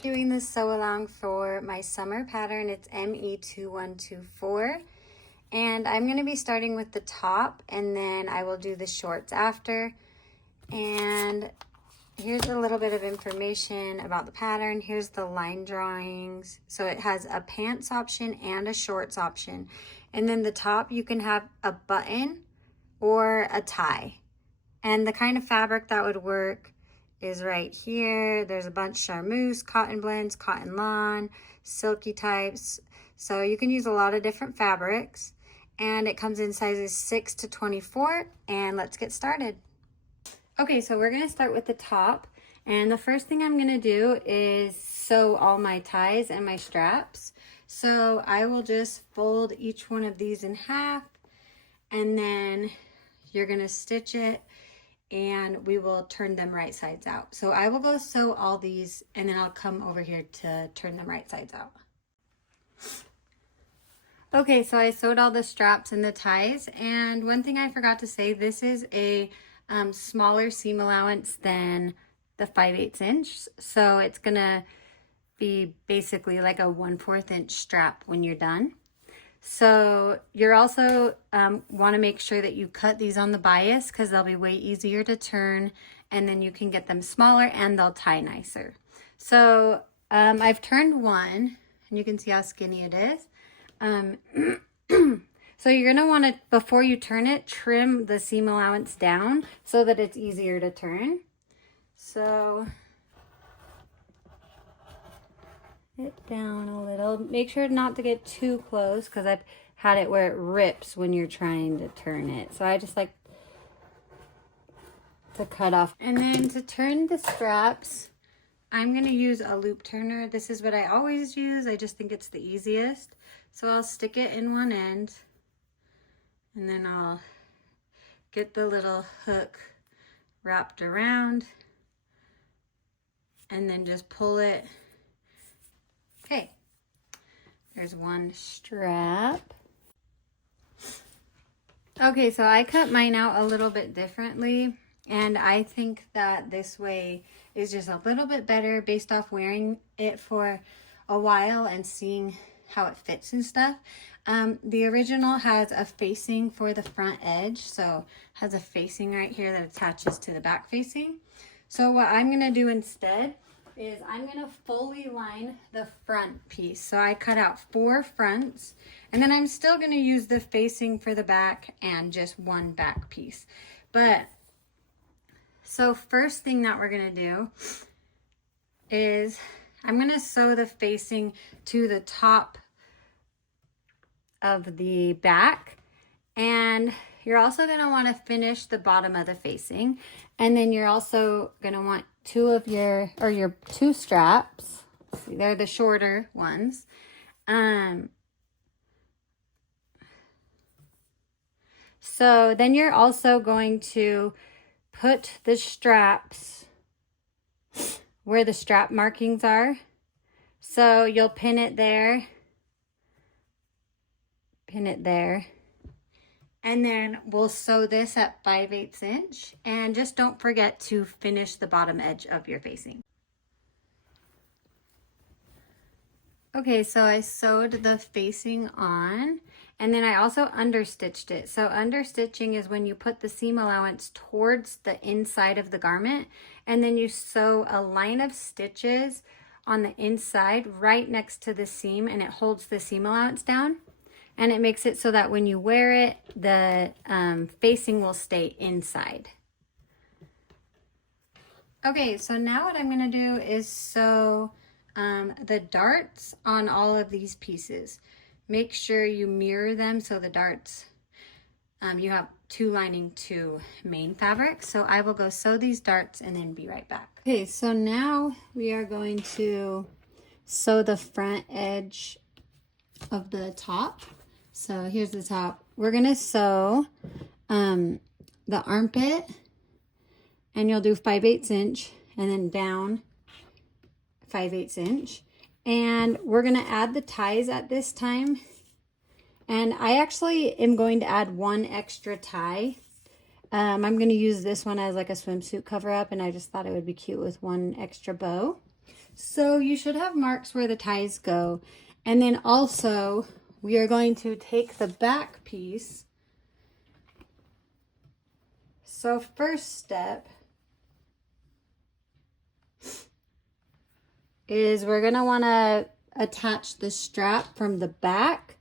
Doing this sew along for my summer pattern. It's ME2124, and I'm going to be starting with the top, and then I will do the shorts after. And here's a little bit of information about the pattern. Here's the line drawings. So it has a pants option and a shorts option, and then the top you can have a button or a tie, and the kind of fabric that would work is right here. There's a bunch: charmeuse, cotton blends, cotton lawn, silky types. So you can use a lot of different fabrics, and it comes in sizes 6 to 24. And let's get started. Okay, so we're gonna start with the top, and the first thing I'm gonna do is sew all my ties and my straps. So I will just fold each one of these in half, and then you're gonna stitch it, and we will turn them right sides out. So I will go sew all these, and then I'll come over here to turn them right sides out. Okay, so I sewed all the straps and the ties, and one thing I forgot to say, this is a smaller seam allowance than the 5/8 inch. So it's gonna be basically like a 1/4 inch strap when you're done. So you're also want to make sure that you cut these on the bias, because they'll be way easier to turn, and then you can get them smaller and they'll tie nicer. So I've turned one, and you can see how skinny it is. So you're going to want to, before you turn it, trim the seam allowance down so that it's easier to turn. So it down a little. Make sure not to get too close, because I've had it where it rips when you're trying to turn it. So I just like to cut off. And then to turn the straps, I'm going to use a loop turner. This is what I always use. I just think it's the easiest. So I'll stick it in one end, and then I'll get the little hook wrapped around, and then just pull it. Okay, there's one strap. Okay, so I cut mine out a little bit differently, and I think that this way is just a little bit better based off wearing it for a while and seeing how it fits and stuff. The original has a facing for the front edge, so has a facing right here that attaches to the back facing. So what I'm gonna do instead is I'm gonna fully line the front piece. So I cut out 4 fronts, and then I'm still gonna use the facing for the back and just one back piece. But so first thing that we're gonna do is I'm gonna sew the facing to the top of the back, and you're also gonna wanna finish the bottom of the facing, and then you're also gonna want your 2 straps. See, they're the shorter ones. So then you're also going to put the straps where the strap markings are. So you'll pin it there, and then we'll sew this at 5/8 inch, and just don't forget to finish the bottom edge of your facing. Okay, so I sewed the facing on, and then I also understitched it. So understitching is when you put the seam allowance towards the inside of the garment, and then you sew a line of stitches on the inside right next to the seam, and it holds the seam allowance down. And it makes it so that when you wear it, the facing will stay inside. Okay, so now what I'm gonna do is sew the darts on all of these pieces. Make sure you mirror them so the darts, you have 2 lining 2 main fabrics. So I will go sew these darts and then be right back. Okay, so now we are going to sew the front edge of the top. So here's the top. We're gonna sew the armpit, and you'll do 5/8 inch, and then down 5/8 inch. And we're gonna add the ties at this time. And I actually am going to add 1 extra tie. I'm gonna use this one as like a swimsuit cover up, and I just thought it would be cute with 1 extra bow. So you should have marks where the ties go. And then also we are going to take the back piece. So first step is we're going to want to attach the strap from the back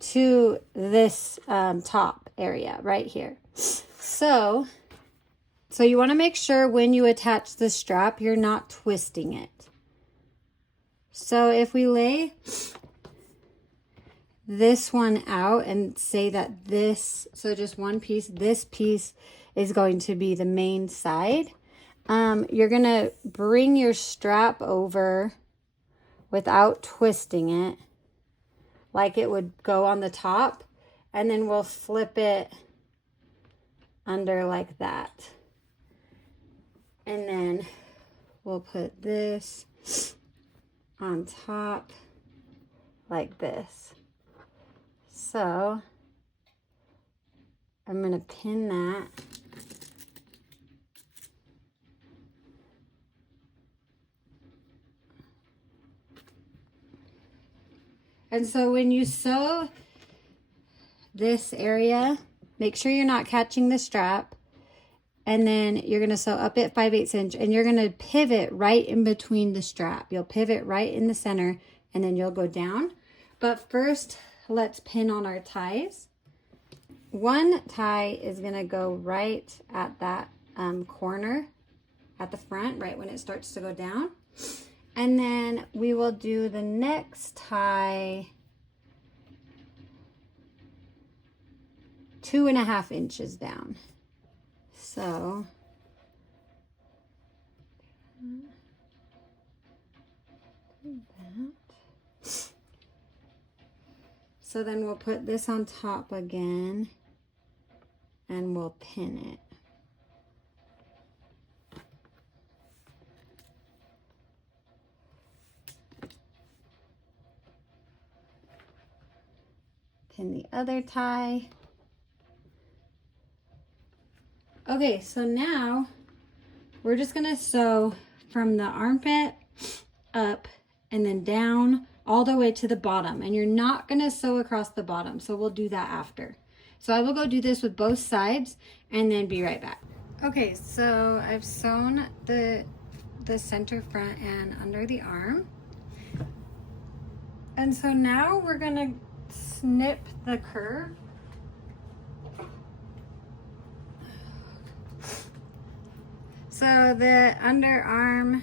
to this top area right here. So you want to make sure when you attach the strap, you're not twisting it. So if we lay this one out and say that this, so just one piece, this piece is going to be the main side, you're going to bring your strap over without twisting it, like it would go on the top, and then we'll flip it under like that. And then we'll put this on top like this. So I'm going to pin that. And so when you sew this area, make sure you're not catching the strap. And then you're going to sew up at 5/8 inch, and you're going to pivot right in between the strap. You'll pivot right in the center, and then you'll go down. But first, let's pin on our ties. One tie is going to go right at that corner at the front, right when it starts to go down. And then we will do the next tie 2.5 inches down. So then we'll put this on top again and we'll pin it. Pin the other tie. Okay, so now we're just gonna sew from the armpit up and then down all the way to the bottom, and you're not gonna sew across the bottom, so we'll do that after. So I will go do this with both sides and then be right back. Okay, so I've sewn the center front and under the arm, and so now we're gonna snip the curve. So the underarm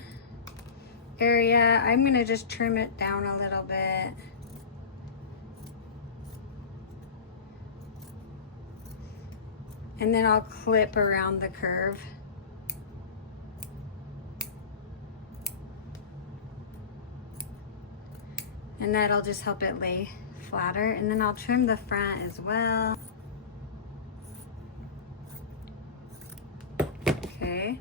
area, I'm going to just trim it down a little bit. And then I'll clip around the curve. And that'll just help it lay flatter. And then I'll trim the front as well. Okay.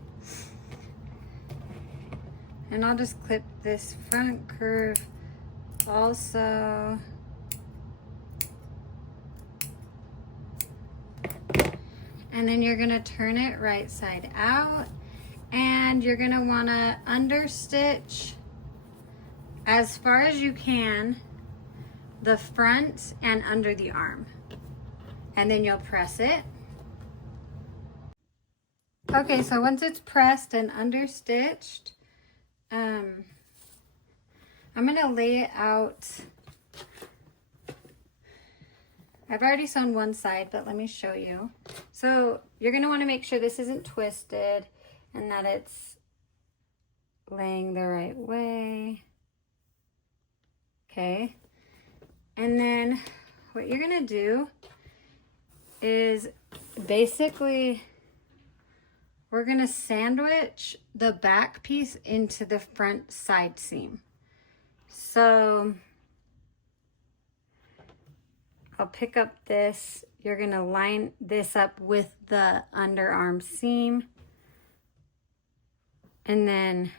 And I'll just clip this front curve also. And then you're gonna turn it right side out, and you're gonna wanna understitch as far as you can the front and under the arm. And then you'll press it. Okay, so once it's pressed and understitched, I'm gonna lay it out. I've already sewn one side, but let me show you. So you're gonna wanna make sure this isn't twisted and that it's laying the right way. Okay, and then what you're gonna do is basically we're gonna sandwich the back piece into the front side seam. So I'll pick up this, you're gonna line this up with the underarm seam, and then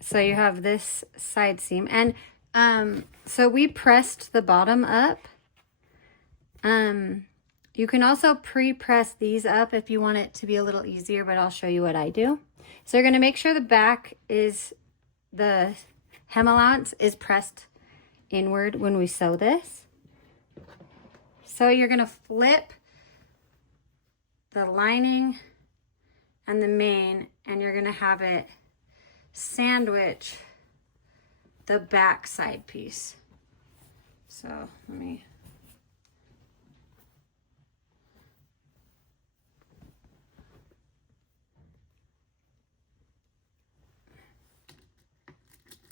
so you have this side seam, and so we pressed the bottom up. You can also pre-press these up if you want it to be a little easier, but I'll show you what I do. So you're gonna make sure the back is, the hem allowance is pressed inward when we sew this. So you're gonna flip the lining and the main, and you're gonna have it sandwich the back side piece. So let me,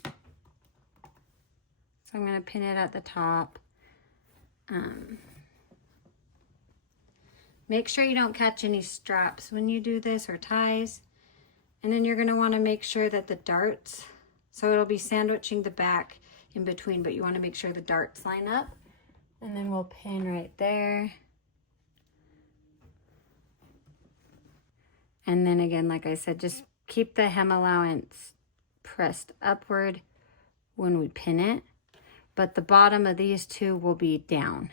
so I'm gonna pin it at the top. Make sure you don't catch any straps when you do this, or ties. And then you're gonna wanna make sure that the darts, so it'll be sandwiching the back in between, but you wanna make sure the darts line up. And then we'll pin right there. And then again, like I said, just keep the hem allowance pressed upward when we pin it, but the bottom of these two will be down.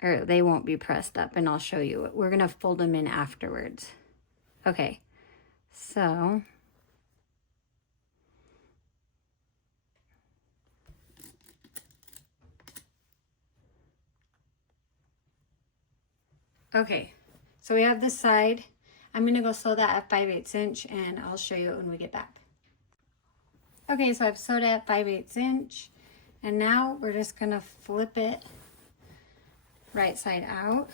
Or they won't be pressed up, and I'll show you. We're gonna fold them in afterwards. Okay, so okay, so we have this side. I'm gonna go sew that at 5/8 inch, and I'll show you it when we get back. Okay, so I've sewed it at 5/8 inch, and now we're just gonna flip it right side out.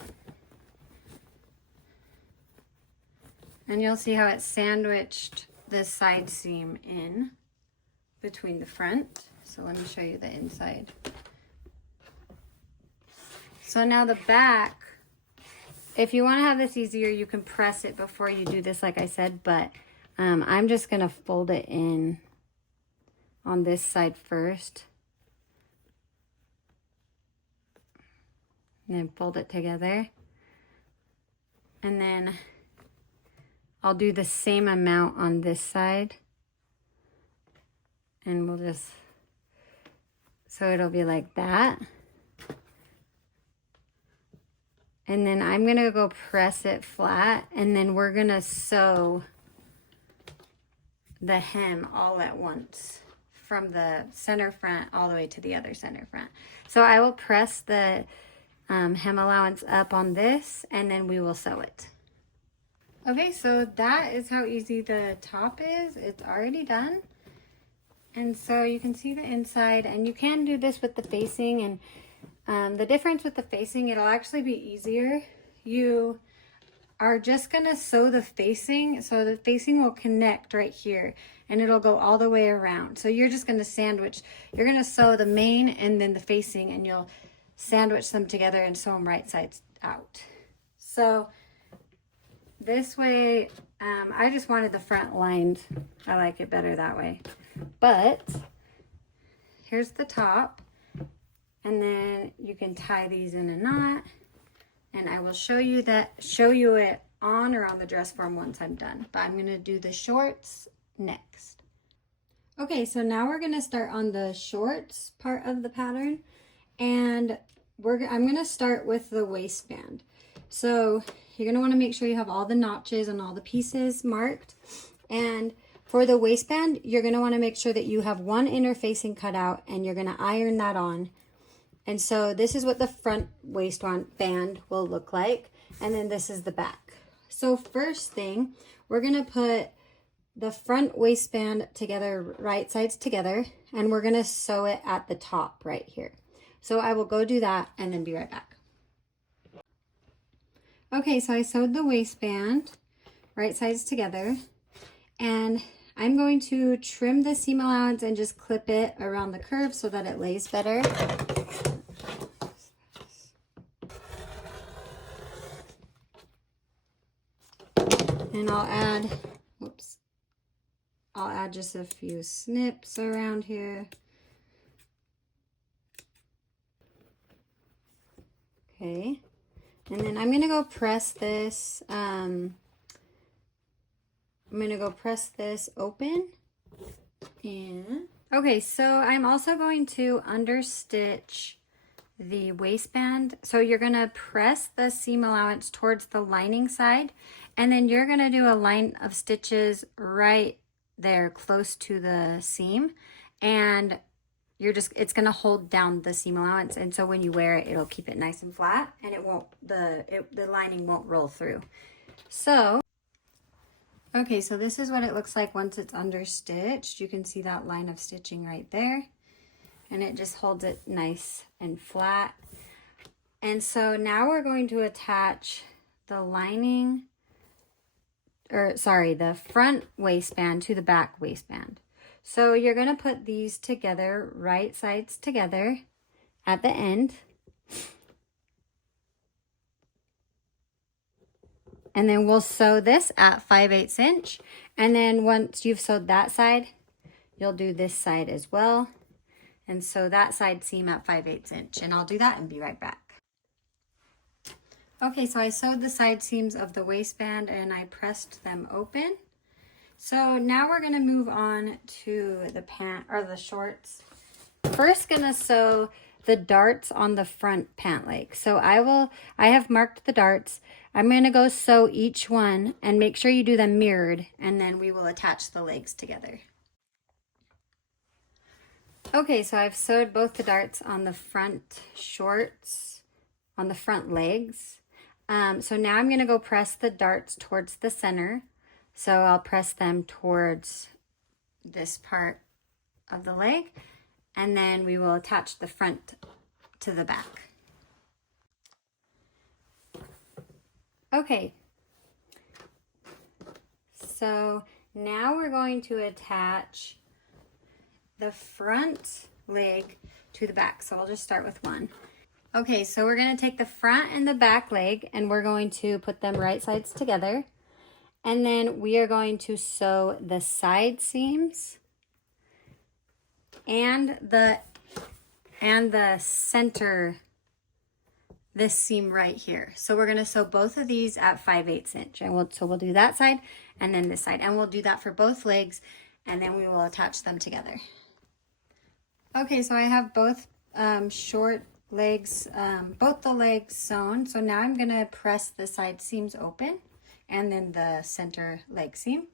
And you'll see how it sandwiched the side seam in between the front. So let me show you the inside. So now the back, if you want to have this easier, you can press it before you do this, like I said, but I'm just going to fold it in on this side first. And then fold it together. And then I'll do the same amount on this side. And we'll just, so it'll be like that. And then I'm gonna go press it flat, and then we're gonna sew the hem all at once from the center front all the way to the other center front. So I will press the hem allowance up on this, and then we will sew it. Okay, so that is how easy the top is. It's already done. And so you can see the inside, and you can do this with the facing, and the difference with the facing, it'll actually be easier. You are just gonna sew the facing, so the facing will connect right here, and it'll go all the way around. So you're just gonna sandwich, you're gonna sew the main and then the facing, and you'll sandwich them together and sew them right sides out. So this way, I just wanted the front lined. I like it better that way. But here's the top, and then you can tie these in a knot, and I will show you it on or on the dress form once I'm done. But I'm gonna do the shorts next. Okay, so now we're gonna start on the shorts part of the pattern, and I'm gonna start with the waistband. So you're gonna wanna make sure you have all the notches and all the pieces marked. And for the waistband, you're gonna wanna make sure that you have one inner facing cut out, and you're gonna iron that on. And so this is what the front waistband will look like. And then this is the back. So first thing, we're gonna put the front waistband together, right sides together, and we're gonna sew it at the top right here. So I will go do that and then be right back. Okay, so I sewed the waistband right sides together, and I'm going to trim the seam allowance and just clip it around the curve so that it lays better. And I'll add just a few snips around here. Okay, and then I'm gonna go press this. I'm gonna go press this open. And okay, so I'm also going to understitch the waistband. So you're gonna press the seam allowance towards the lining side, and then you're gonna do a line of stitches right there close to the seam, and it's gonna hold down the seam allowance, and so when you wear it, it'll keep it nice and flat, and it won't, the lining won't roll through. So, okay, so this is what it looks like once it's understitched. You can see that line of stitching right there, and it just holds it nice and flat. And so now we're going to attach the lining, or sorry, the front waistband to the back waistband. So you're going to put these together, right sides together at the end. And then we'll sew this at 5/8 inch. And then once you've sewed that side, you'll do this side as well. And sew that side seam at 5/8 inch. And I'll do that and be right back. Okay, so I sewed the side seams of the waistband and I pressed them open. So now we're gonna move on to the pant or the shorts. First gonna sew the darts on the front pant leg. So I have marked the darts. I'm gonna go sew each one and make sure you do them mirrored, and then we will attach the legs together. Okay, so I've sewed both the darts on the front shorts, on the front legs. So now I'm gonna go press the darts towards the center. So I'll press them towards this part of the leg, and then we will attach the front to the back. Okay, so now we're going to attach the front leg to the back. So I'll just start with one. Okay, so we're gonna take the front and the back leg and we're going to put them right sides together. And then we are going to sew the side seams and the center, this seam right here. So we're gonna sew both of these at 5/8 inch. And we'll do that side and then this side. And we'll do that for both legs, and then we will attach them together. Okay, so I have both short legs, both the legs sewn. So now I'm gonna press the side seams open and then the center leg seam.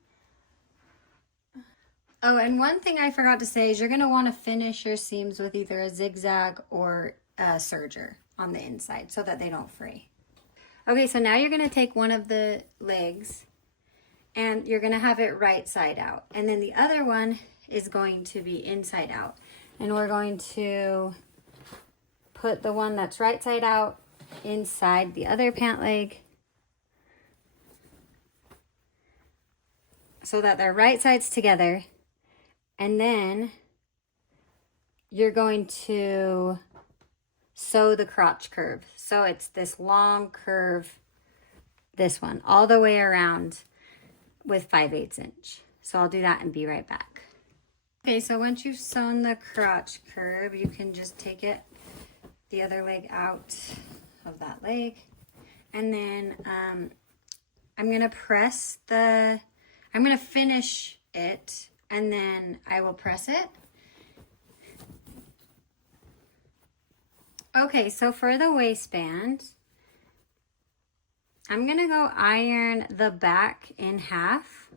Oh, and one thing I forgot to say is you're gonna wanna finish your seams with either a zigzag or a serger on the inside so that they don't fray. Okay, so now you're gonna take one of the legs and you're gonna have it right side out. And then the other one is going to be inside out. And we're going to put the one that's right side out inside the other pant leg, so that they're right sides together. And then you're going to sew the crotch curve. So it's this long curve, this one, all the way around with 5/8 inch. So I'll do that and be right back. Okay, so once you've sewn the crotch curve, you can just take it, the other leg out of that leg. And then I'm gonna I'm gonna finish it, and then I will press it. Okay, so for the waistband, I'm gonna go iron the back in half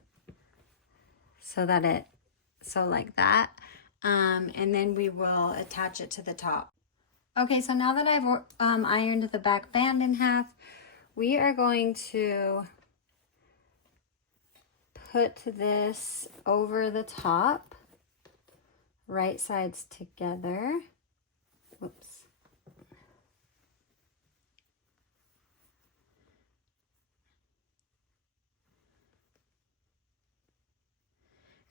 so like that, and then we will attach it to the top. Okay, so now that I've ironed the back band in half, we are going to put this over the top, right sides together. Whoops.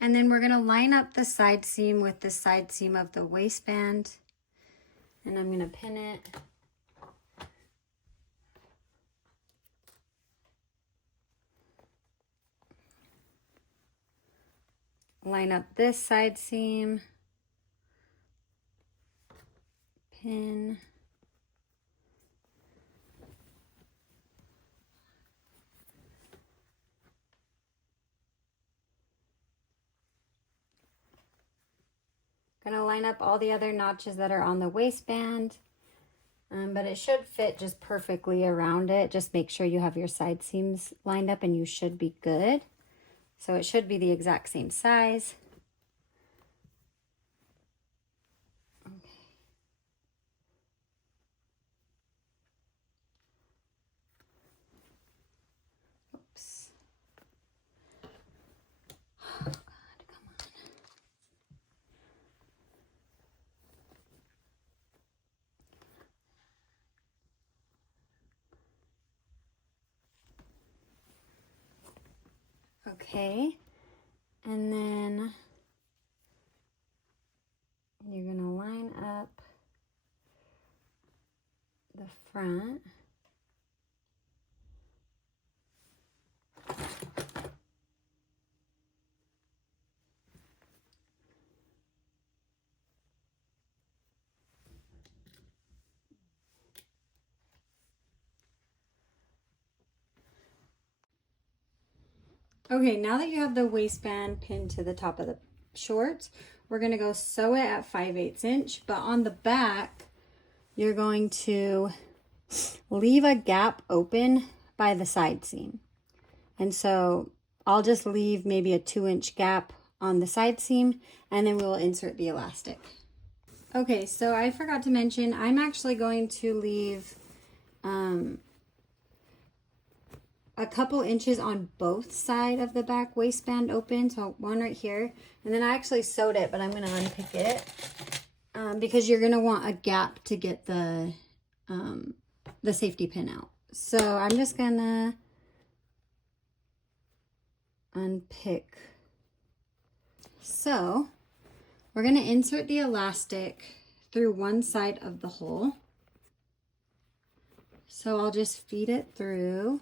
And then we're going to line up the side seam with the side seam of the waistband, and I'm going to pin it. Line up this side seam, pin, gonna line up all the other notches that are on the waistband, But it should fit just perfectly around it. Just make sure you have your side seams lined up and you should be good. So it should be the exact same size. Oops. Oh God, come on. Okay. And then you're going to line up the front. Okay, now that you have the waistband pinned to the top of the shorts, we're going to go sew it at 5/8 inch, but on the back, you're going to leave a gap open by the side seam. And so I'll just leave maybe a 2-inch gap on the side seam, and then we'll insert the elastic. Okay, so I forgot to mention, I'm actually going to leave a couple inches on both sides of the back waistband open. So one right here, and then I actually sewed it, but I'm going to unpick it because you're going to want a gap to get the safety pin out. So I'm just going to unpick. So we're going to insert the elastic through one side of the hole. So I'll just feed it through.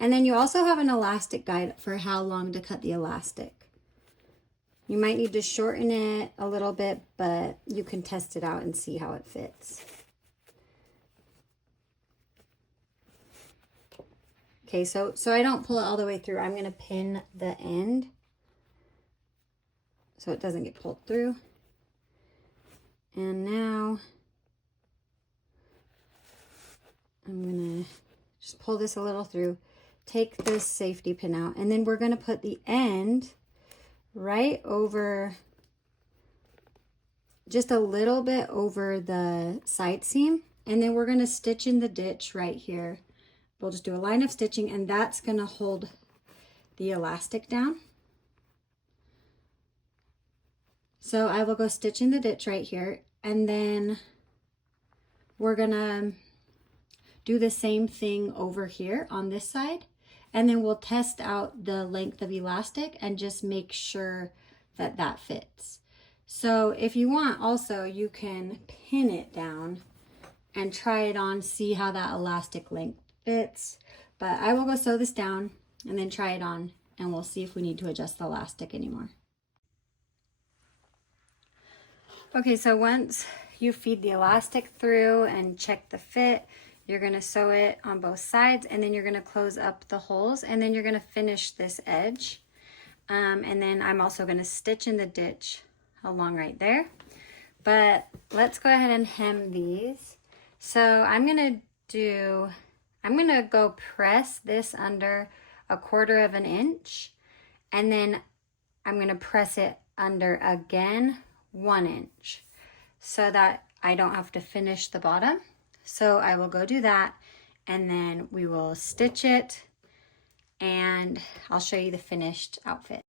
And then you also have an elastic guide for how long to cut the elastic. You might need to shorten it a little bit, but you can test it out and see how it fits. Okay, so I don't pull it all the way through. I'm going to pin the end so it doesn't get pulled through. And now I'm going to just pull this a little through. Take this safety pin out, and then we're going to put the end right over, just a little bit over the side seam, and then we're going to stitch in the ditch right here. We'll just do a line of stitching, and that's going to hold the elastic down. So I will go stitch in the ditch right here, and then we're going to do the same thing over here on this side. And then we'll test out the length of elastic and just make sure that that fits. So if you want also, you can pin it down and try it on, see how that elastic length fits. But I will go sew this down and then try it on, and we'll see if we need to adjust the elastic anymore. Okay, so once you feed the elastic through and check the fit, you're going to sew it on both sides, and then you're going to close up the holes, and then you're going to finish this edge. And then I'm also going to stitch in the ditch along right there. But let's go ahead and hem these. So I'm going to go press this under 1/4 inch, and then I'm going to press it under again 1 inch so that I don't have to finish the bottom. So I will go do that, and then we will stitch it, and I'll show you the finished outfit.